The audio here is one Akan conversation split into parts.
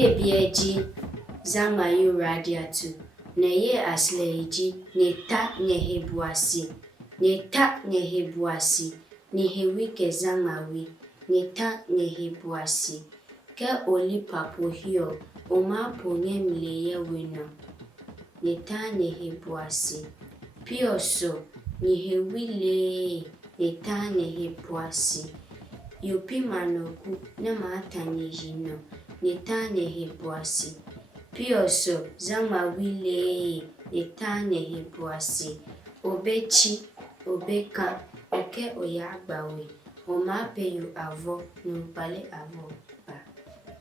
ye bieji zama yu radiatu na ye asleji neta nyehebuasi neta nyehebuasi ni hewike zama wi neta nyehebuasi ke oli papo hiyo omapo nyemleye wino neta nyehebuasi pioso ni hewile neta nyehebuasi yopi manoku ne matanye jino neta nyehebuasi pioso zama wile neta nyehebuasi obechi obeka oke oyagbawe omape yu avo nupale avo ba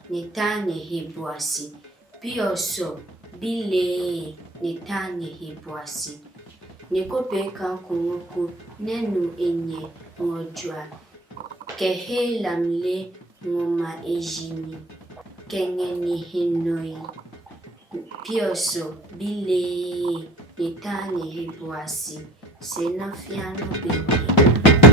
neta nyehebuasi pioso bile neta nyehebuasi nekopeka kunguku nenu enye ngojwa kehe lamle ngoma ejimi kengeni hinoi pioso bile neta nyehebuasi senafiano bebe